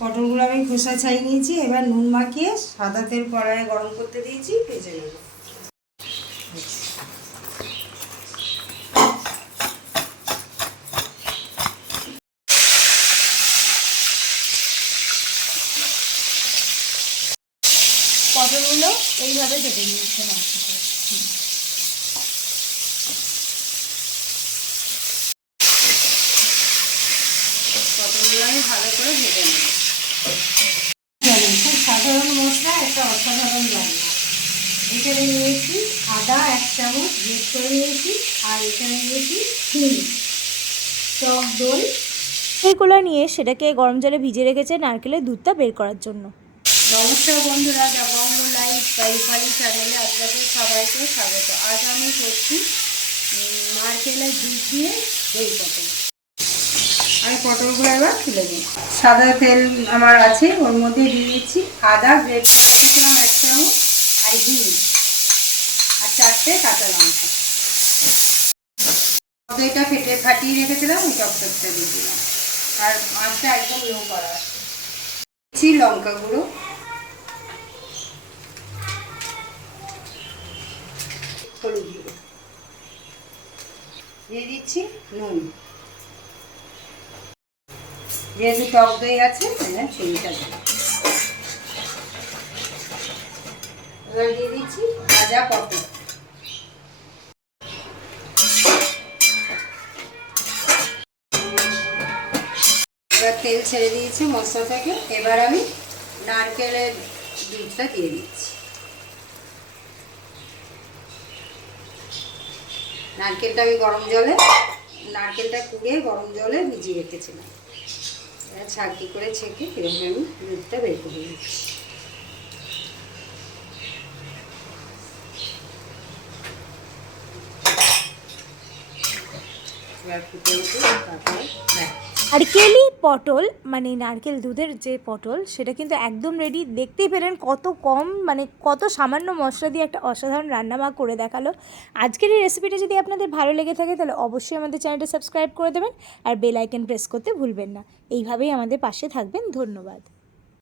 পটলগুলো আমি খোসা ছাই নিয়েছি, এবার নুন মাখিয়ে সাদা তেল কড়াইয়ে গরম করতে দিয়েছি, ভেজে নেব। পটলগুলো এইভাবে কেটে নিয়েছে পটলগুলো আমি ভালো করে ভেজে নেব। খুব সাধারণ মশলা একটা অসাধারণ রান্না এখানে নিয়েছি আদা এক চামচ গ্রেট করে নিয়েছি আর এখানে নিয়েছি চিনি টক দই এইগুলো নিয়ে সেটাকে গরম জলে ভিজিয়ে রেখেছে নারকেলের দুধটা বের করার জন্য। নমস্কার বন্ধুরা দ্য বঙ্গ লাইফ বাইফালি চ্যানেলে আপনাদের সবাইকে স্বাগত। আজ আমি করছি নারকেলের দুধ দিয়ে দই পটল পটলগুলো এবার তুলে দিই সাদা তেল আমার আছে, ওর মধ্যে দিয়েছি আদা, গ্রেট করে রেখেছিলাম এক চামচ, আর ঘি, আর চারটে কাঁচা লঙ্কা। দইটা ফেটে, ফাটিয়ে রেখেছিলাম, ওই চকচকটা দিয়ে দিলাম। আর মাছটা একদম লো করা আছে। দিচ্ছি লঙ্কা গুঁড়ো। হলুদ দিয়ে দিচ্ছি নুন। যেহেতু টক দই আছে দেবো। এবার দিয়ে দিচ্ছি ভাজা পটল। এবার তেল ছেড়ে দিয়েছি মশলা থেকে এবার আমি নারকেলের দুধটা দিয়ে দিচ্ছি। নারকেলটা আমি গরম জলে, নারকেলটা কুড়িয়ে গরম জলে ভিজিয়ে রেখেছিলাম। এবার করে ছেঁকে এরকম আমি দুধটা বের করে নিচ্ছি। এবার ফুটে উঠে তারপর দেখ নারকেলই পটল মানে নারকেল দুধের যে পটল, সেটা কিন্তু একদম রেডি দেখতেই পেলেন কত কম মানে কত সামান্য মশলা দিয়ে একটা অসাধারণ রান্না মা করে দেখাল। আজকের এই রেসিপিটা যদি আপনাদের ভালো লেগে থাকে, তাহলে অবশ্যই আমাদের চ্যানেলটা সাবস্ক্রাইব করে দেবেন আর বেল আইকন প্রেস করতে ভুলবেন না। এইভাবেই আমাদের পাশে থাকবেন। ধন্যবাদ।